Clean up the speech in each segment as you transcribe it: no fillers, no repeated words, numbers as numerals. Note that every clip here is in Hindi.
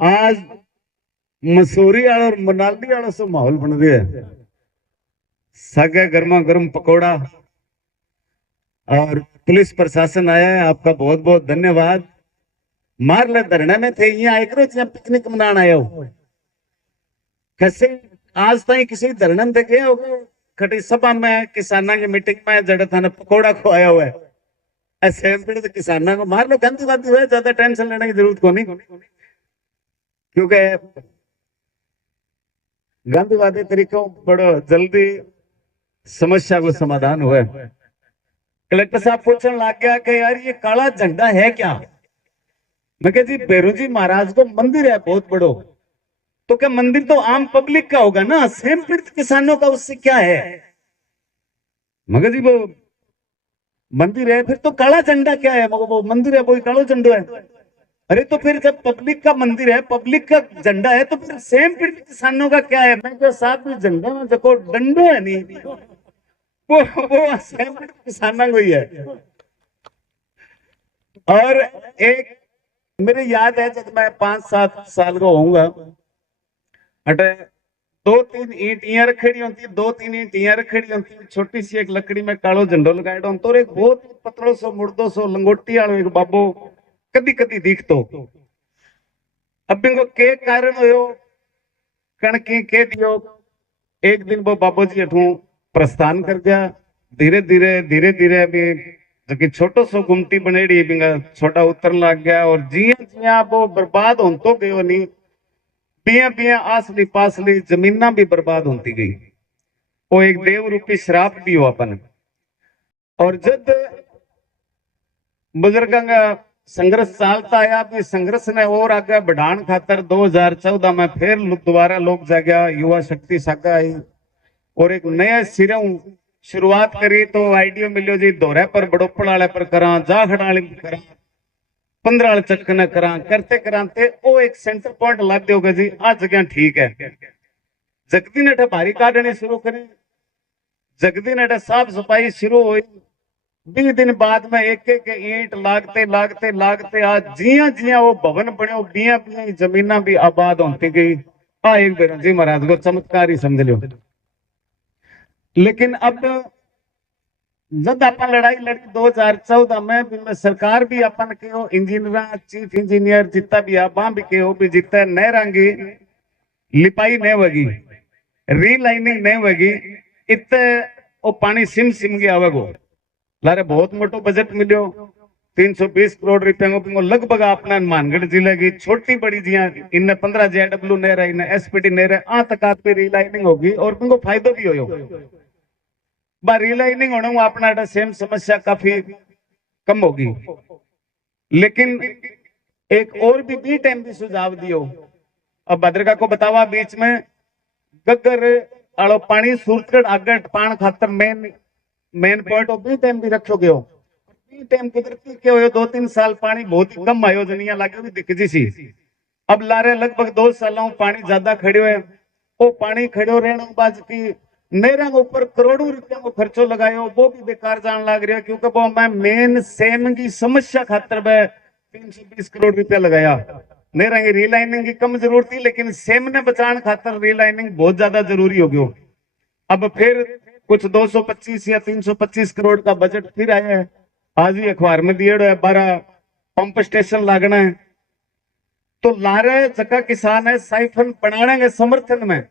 आज मसूरी वाला और मनाली वाला सो माहौल बन गया है। सागे गर्मा गर्म पकौड़ा और पुलिस प्रशासन आया है, आपका बहुत बहुत धन्यवाद। मार ले धरने में थे यहाँ आए करो जहाँ पिकनिक मनाने आए हो। कैसे आज तक किसी धरने में गए हो खटी सभा में किसाना की मीटिंग में जड़ा थाने पकौड़ा खुआया हुआ है। ऐसे पीड़ित किसाना को मार लो, गांधीवादी हुए, ज्यादा टेंशन लेने की जरूरत को नहीं, क्योंकि गांधीवादी तरीकों बड़ो जल्दी समस्या को समाधान हुआ। कलेक्टर साहब पूछने लग गया कि यार ये काला झंडा है क्या। मैं कहा जी भैरू जी महाराज को मंदिर है बहुत बड़ो, तो क्या मंदिर तो आम पब्लिक का होगा ना, सेम पीड़ित किसानों का उससे क्या है। मगर जी वो मंदिर है फिर तो काला झंडा क्या है, मगर वो मंदिर है वो कालो झंडो है। अरे तो फिर जब पब्लिक का मंदिर है, पब्लिक का झंडा है, तो फिर सेम पीड़ित किसानों का क्या है। मैं क्या साहब भी झंडा में देखो डंडो है नहीं, वो सेम पीड़ित किसानों को ही है। और एक मेरे याद है जब मैं 5-7 साल का होऊंगा, अटे 2-3 ईंटियां रखेड़ी होती, 2-3 ईंटियां रखेड़ी होती, छोटी सी एक लकड़ी में कालो झंडो लगाएडो, तो एक बहुत पतलो सो मुर्दो सो लंगोटी वालो एक बाबो कदी कदी दिखतो। अब इनको के कारण हो कणकी के दियो। एक दिन वो बाबू जी अठू प्रस्थान कर गया, धीरे धीरे अभी जो छोटो सो गुमटी बनेड़ी बिंगा छोटा उतर लग गया, और जिया जिया वो बर्बाद हो तो गयो नहीं, बिया बिया आसली पासली जमीना भी बर्बाद होती गई। वो एक देव रूपी श्राप भी हो अपन। और जब बुजुर्गों का संघर्ष चलता आया, भी संघर्ष ने और आगे बढ़ान खातर 2014 में फिर दोबारा लोग जागया, युवा शक्ति सागा आई और एक नया सिरों शुरुआत करी। तो आइडियो मिलो जी दौरे पर बड़ोपड़ वाले पर करा, जाखड़ वाले करा, 15 वाले चक्कर न करा, करते कराते वो एक सेंटर पॉइंट ला दोगे जी आ जगह ठीक है। जगदी ने भारी काटनी शुरू करी, जगदी ने साफ सफाई शुरू हुई। 20 दिन बाद में एक एक ईंट लागते लागते लागते आज जिया जिया वो भवन बने, बिया बिया जमीना भी आबाद होती गई। आ एक बेर जी महाराज को चमत्कार ही समझ लो। लेकिन अब जब अपन लड़ाई लड़ी 2014 में सरकार भी अपन के इंजीनियर चीफ इंजीनियर जितना भी आप भी के भी जितना नए रंगी लिपाई नहीं होगी, रीलाइनिंग नहीं होगी, इतने वो पानी सिम सिम गया आवेगो। लारे बहुत मोटो बजट मिलो 320 करोड़ रुपए को लगभग अपना मानगढ़ जिले की छोटी बड़ी जिया इनने 15 जेडब्ल्यू नहर है, इन्हें एसपीटी नहर है, आ तक पे रीलाइनिंग होगी और तुमको फायदा भी हो। रीलाइनिंग होने में अपना सेम समस्या काफी कम होगी। लेकिन एक और भी बी टाइम भी सुझाव दियो। अब भद्रका को बतावा बीच में गगर आलो पानी सूरतगढ़ आगे पान खातर मेन पॉइंट बी टाइम भी रखो गयो। बी टाइम कुदरती के हो 2-3 साल पानी बहुत ही कम आयो, जनिया लागे भी दिख जी सी। अब लारे लगभग 2 सालों पानी ज्यादा खड़ो है, वो पानी खड़ो रहने बाद की नहर ऊपर करोड़ों रुपया को खर्चो लगायो, वो भी बेकार जान लग रहा, क्योंकि वो मैं मेन सेम की समस्या खातर मैं 320 करोड़ रुपया लगाया। नहर की रीलाइनिंग की कम जरूरत थी, लेकिन सेम ने बचाने खातर रीलाइनिंग बहुत ज्यादा जरूरी हो गयो। अब फिर कुछ 225 या 325 करोड़ का बजट फिर आया है, आज ही अखबार में दिया है 12 पंप स्टेशन लागना है। तो लारे जगह किसान है साइफन बनाने के समर्थन में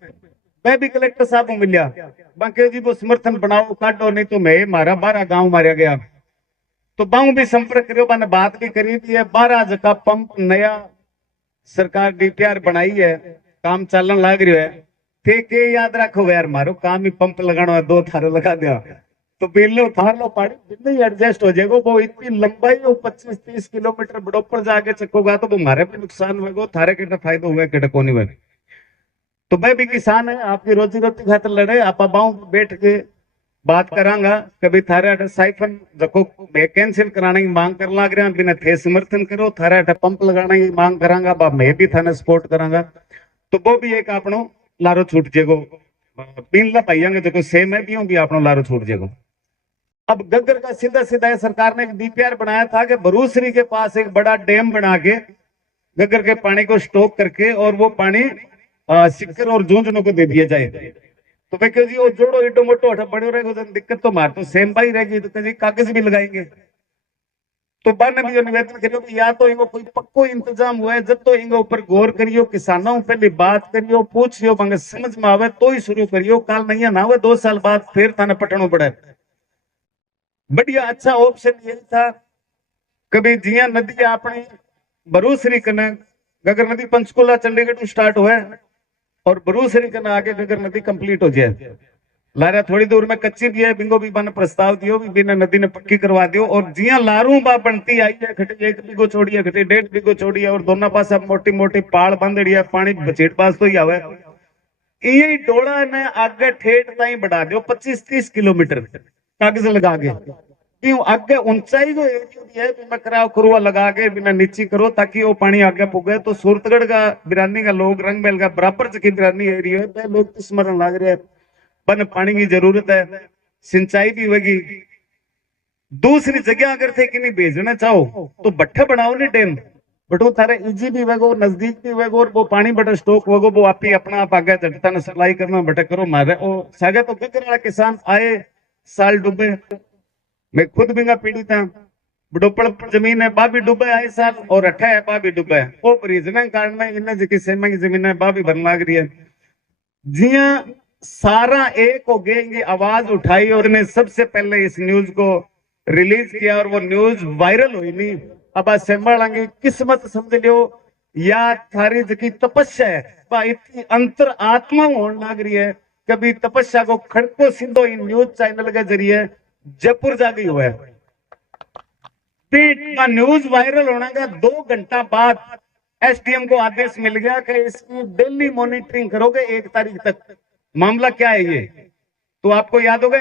मैं भी कलेक्टर साहब को मिलिया, बाकी जी वो समर्थन बनाओ काटो, नहीं तो मैं मारा 12 गांव मारा गया। तो बाहू भी संपर्क करो, मैंने बात भी करी थी, 12 जगह पंप नया सरकार डीपीआर बनाई है, काम चलन लग रहा है। ठीक है, याद रखो यार मारो काम ही पंप लगाना है, 2 थारे लगा दिया तो बिल लो थार लो पानी बिल ही एडजस्ट हो जाएगा। वो इतनी लंबाई हो 25-30 किलोमीटर बड़ोपर जाके चकोगा तो वो हमारे भी नुकसान हुएगा, थारे के फायदा हुआ के को नहीं हुआ। तो मैं भी किसान है, आपकी रोजी रोटी खातर लड़े, आप बाऊ बैठ के बात करांगा। कभी थारे साइफन जको कैंसिल कराने की मांग कर लग रहा बिना थे समर्थन करो, थारे पंप लगाने की मांग करांगा, बा मैं भी थाने सपोर्ट करांगा। तो वो भी एक आपनो लारो छूट जेगो, पीन ला पाइयांगे जो सेम है भी आपनो लारो छूट जेगो। अब गग्गर का सीधा सीधा सरकार ने एक डीपीआर बनाया था कि भरूसरी के पास एक बड़ा डैम बना के घग्गर के पानी को स्टॉक करके और वो पानी सिक्कर और झुंझुनों को दे दिया जाए। तो मैं जी वो जोड़ो एडो मोटो हटा बड़ो रहेगा दिक्कत तो मार तो सेम भाई रहेगी, तो कभी कागज भी लगाएंगे। तो बार ने भी जो निवेदन करियो कि या तो इनको कोई पक्को इंतजाम हुआ है, जब तो इनके ऊपर गौर करियो, किसानों पहले बात करियो, पूछियो, मंगे समझ में आवे तो ही शुरू करियो, काल नहीं ना हुए 2 साल बाद फिर थाने पटनो पड़े। बढ़िया अच्छा ऑप्शन ये था कभी जिया नदी अपनी बरूसरी कने गगर नदी पंचकुला चंडीगढ़ स्टार्ट हुआ और बरूसरी कने आगे गगर नदी कंप्लीट हो जाए। लारा थोड़ी दूर में कच्ची भी है, बिंगो भी बन प्रस्ताव दियो भी बिना नदी ने पक्की करवा दियो। और जिया लारू बा बनती आई है, खटे 1 बीघो छोड़ी है, खटे 1.5 बीघो छोड़ी है और दोनों पास मोटी मोटी पाल बांधड़ी है, पानी बचेट पास तो ही आवे। यही डोला ने आगे ठेठ ताई बढ़ा दियो 25-30 किलोमीटर कागज लगा के, क्यों आगे ऊंचाई जो एरिया है बिना कराव करुआ लगा के बिना नीची करो ताकि वो पानी आगे पुगे। तो सूरतगढ़ का बिरानी का लोग रंग महल का बराबर की बिरानी एरिया है, लोग स्मरण लग रहे हैं बन पानी की जरूरत है, सिंचाई भी होगी। दूसरी जगह अगर थे कि नहीं भेजना चाहो तो भट्ठा बनाओ नहीं डैम, बटो थारे इजी भी वेगो, नजदीक भी वेगो और वो पानी बटा स्टॉक होगो, वो आप ही अपना आप आगे चटता ने सप्लाई करना बटा करो मारे। और सागे तो क्या करना, किसान आए साल डूबे, मैं खुद भी पीड़ित था, बड़ोपड़ जमीन है बा भी डूबे आए साल और अठा है बा भी डूबे, वो परिजन कारण में इन्हें जी सेमा की जमीन है बा भी भरन लग रही है। जिया सारा एक हो गए आवाज उठाई और ने सबसे पहले इस न्यूज को रिलीज किया और वो न्यूज वायरल हुई नहीं। अब संभालेंगे किस्मत समझ लो या थारी की तपस्या है इतनी अंतर आत्मा होने लग रही है, कभी तपस्या को खड़को सिंधो इन न्यूज चैनल के जरिए जयपुर जा गई हुआ है। का न्यूज वायरल होने का 2 घंटा बाद एसडीएम को आदेश मिल गया कि इसकी डेली मॉनिटरिंग करोगे 1 तारीख तक। मामला क्या है ये, तो आपको याद होगा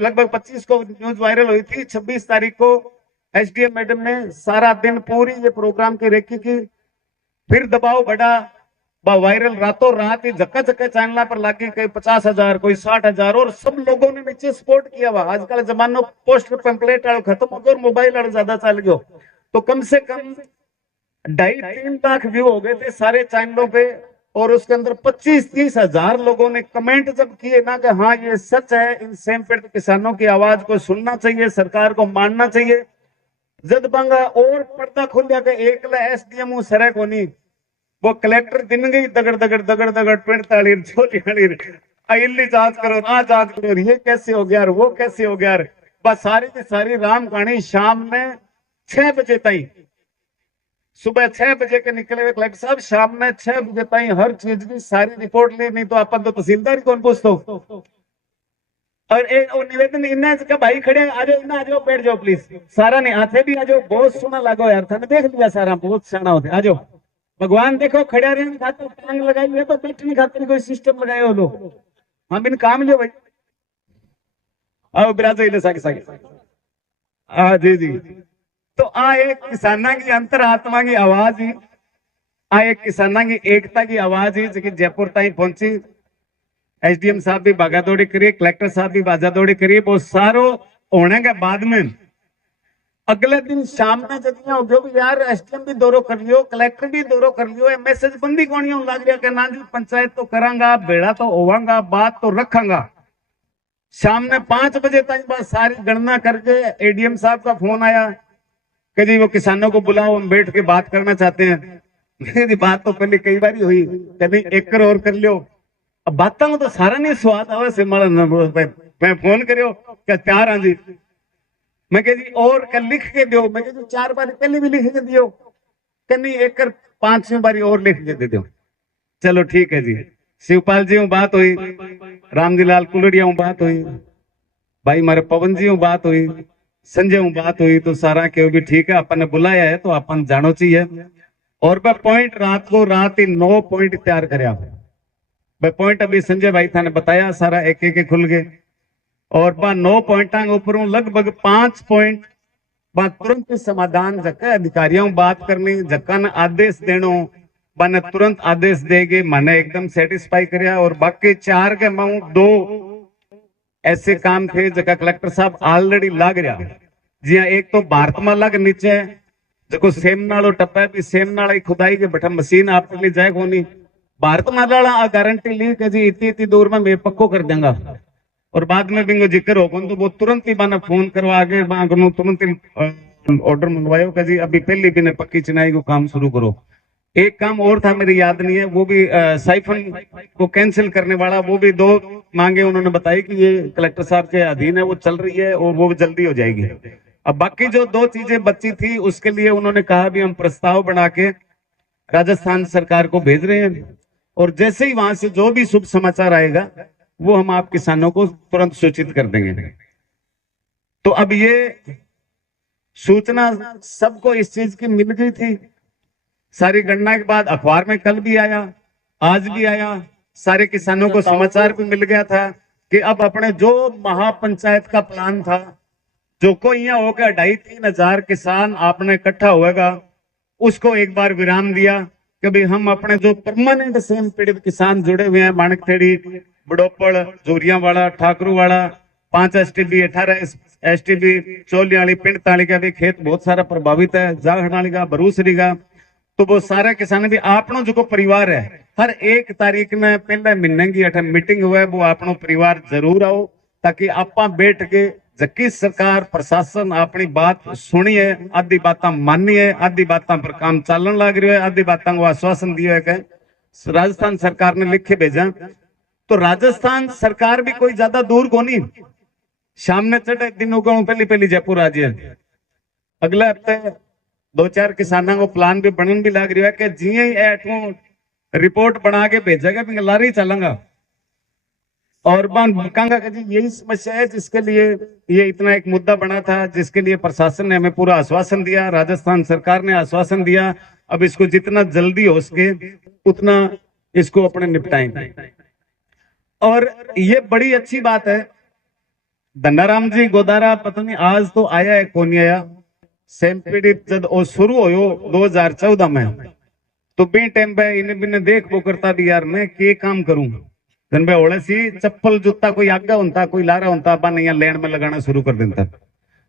लगभग 25 को न्यूज वायरल हुई थी, 26 तारीख को एसडीएम मैडम ने सारा दिन पूरी ये प्रोग्राम की रेकी की, फिर दबाव बढ़ा, वायरल रातों रात ही झक्का झक्का चैनल पर लागी, कोई 50,000 कोई 60,000 और सब लोगों ने नीचे सपोर्ट किया हुआ। आजकल जमानो पोस्टर पैम्पलेट खत्म हो गया और मोबाइल ज्यादा चल गयो, तो कम से कम 2.5-3 लाख व्यू हो गए थे सारे चैनलों पे। और उसके अंदर 25-30 हजार लोगों ने कमेंट जब किए ना कि हाँ ये सच है, इन सेम पीड़ित किसानों की आवाज को सुनना चाहिए, सरकार को मानना चाहिए। जद बंगा और पर्दा खुल गया कि एक एसडीएम सरे को नहीं, वो कलेक्टर दिन गई दगड़ दगड़ दगड़ दगड़ पिंडताली इल्ली जांच करो ना जांच करो, ये कैसे हो गया वो कैसे हो गया। बस सारी की सारी राम कहानी शाम में 6 बजे तक, सुबह 6 बजे के निकले हुए कलेक्टर साहब शाम में 6 बजे तक हर चीज की सारी रिपोर्ट ली, नहीं तो अपन तो तहसीलदार कौन पूछते हो। और एक निवेदन इन्हें का भाई खड़े आ जाओ, आ जाओ बैठ जाओ प्लीज, सारा नहीं आते भी आ जाओ, बहुत सोना लागो यार, थाने देख लिया सारा बहुत सियाना होते, आ जाओ। भगवान देखो खड़ा रहने खाते टांग लगाई हुई है तो बैठने खाते कोई सिस्टम लगाए हो लोग, हम बिन काम लियो भाई, आओ बिराजो साके साके, हाँ जी जी। तो आ एक किसाना की अंतरात्मा की आवाज ही, आ एक किसाना की एकता की आवाज ही जो जयपुर तक पहुंची। एसडीएम साहब भी भागादौड़ी करिए, कलेक्टर साहब भी भागादौड़ी करिए, वो सारो होने के बाद में अगले दिन शाम में जब हो गयो यार एसडीएम भी दौरो कर लियो, कलेक्टर भी दौरो कर लियो, मैसेज बंदी कौन लग रहा कि ना जी पंचायत तो करांगा, बेड़ा तो होवांगा, बात तो रखांगा। शाम में 5 बजे तक बस सारी गणना करके एडीएम साहब का फोन आया कि जी वो किसानों को बुलाओ, हम बैठ के बात करना चाहते हैं। मेरी बात तो पहले कई बार हुई, कभी 1 करोड़ कर लियो, अब बातों में तो सारा नहीं स्वाद आवे से मैं फोन करियो क्या तैयार हाँ जी, मैं कह जी और कल लिख के दो, मैं कह 4 बार पहले भी लिख के दियो, नहीं 1 5वीं बारी और लिख के दे दो। चलो ठीक है जी, शिवपाल जी बात हुई, रामजी लाल कुलड़िया बात हुई, भाई हमारे पवन जी बात हुई, संजय बात हुई, तो सारा क्यों भी ठीक है, अपन ने बुलाया है तो अपन जानो चाहिए। और वह पॉइंट रात ही 9 पॉइंट तैयार कर वह पॉइंट अभी संजय भाई था ने बताया, सारा एक एक खुल गए। और वह 9 पॉइंट ऊपर लगभग 5 पॉइंट तुरंत समाधान जक्का अधिकारियों बात करनी, जक्का ने आदेश देनो, मैंने तुरंत आदेश देगे, मैंने एकदम सेटिस्फाई कराया। और बाकी 4 के मैं 2 ऐसे काम थे जगह कलेक्टर साहब ऑलरेडी लग रहा जी हाँ। एक तो भारत में लग नीचे देखो सेम नालो टप्पा है भी सेम नाल खुदाई के बैठा मशीन आपके लिए जाए कोनी भारत माला गारंटी ली कि जी इतनी इतनी दूर में मैं पक्को कर देंगा और बाद में भी जिक्र हो तो वो तुरंत ही बना फोन करवा आगे तुरंत ही ऑर्डर मंगवायो कि जी अभी पहले भी ने पक्की चिनाई को काम शुरू करो। एक काम और था मेरी याद नहीं है, वो भी साइफन को कैंसिल करने वाला, वो भी 2 मांगे उन्होंने बताई कि ये कलेक्टर साहब के अधीन है, वो चल रही है और वो जल्दी हो जाएगी। अब बाकी जो 2 चीजें बची थी उसके लिए उन्होंने कहा भी हम प्रस्ताव बना के राजस्थान सरकार को भेज रहे हैं और जैसे ही वहां से जो भी शुभ समाचार आएगा वो हम आप किसानों को तुरंत सूचित कर देंगे। तो अब ये सूचना सबको इस चीज की मिल गई थी। सारी गणना के बाद अखबार में कल भी आया, आज भी आया, सारे किसानों को समाचार भी मिल गया था कि अब अपने जो महापंचायत का प्लान था, जो कोई यहाँ होकर 2,500-3 हजार किसान आपने इकट्ठा होगा, उसको एक बार विराम दिया कि भाई हम अपने जो परमानेंट सेम पीड़ित किसान जुड़े हुए हैं, माणकखेड़ी, बड़ोपड़, जोरियावाड़ा, ठाकुरवाड़ा, 5 STB, 18 STB, चोलियाली, पिंडताली का भी खेत बहुत सारा प्रभावित है, जाखनाली का, भरूसरी का, तो वो सारे किसान भी आपनो जो परिवार है हर 1 तारीख में पहले महीने की अठ मीटिंग हुए वो आपनो परिवार जरूर आओ ताकि आपा बैठ के जबकि सरकार प्रशासन अपनी बात सुनिए, आधी बात मानिए, आधी बात पर काम चलन लग रही है, आधी बात को आश्वासन दिया है राजस्थान सरकार ने लिख के भेजा। तो राजस्थान सरकार भी कोई ज्यादा दूर को नहीं, सामने चढ़े दिनों को पहली जयपुर आज अगले हफ्ते 2-4 किसानों को प्लान भी बनन भी लग रहा है कि जी एठू रिपोर्ट बना के भेजेगा भी लारी चलेगा और बकांगा जी यही समस्या है जिसके लिए ये इतना एक मुद्दा बना था, जिसके लिए प्रशासन ने हमें पूरा आश्वासन दिया, राजस्थान सरकार ने आश्वासन दिया। अब इसको जितना जल्दी हो सके उतना इसको अपने निपटाएंगे और ये बड़ी अच्छी बात है। धन्नाराम जी गोदारा पता नहीं आज तो आया है कौन आया, सेम पीड़ित जब वो शुरू हो 2014 में तो बी टाइम पे इन्हें बिने देख वो करता भी यार मैं के काम करूं धन भाई ओले सी चप्पल जूता कोई आगा होता कोई लारा होता बन यहाँ लैंड में लगाना शुरू कर देता,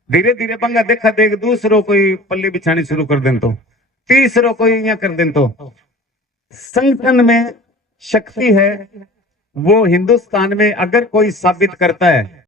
धीरे धीरे पंगा देखा देख दूसरों कोई पल्ली बिछानी शुरू कर दें तो तीसरों कोई यहाँ कर दें तो संगठन में शक्ति है वो हिंदुस्तान में अगर कोई साबित करता है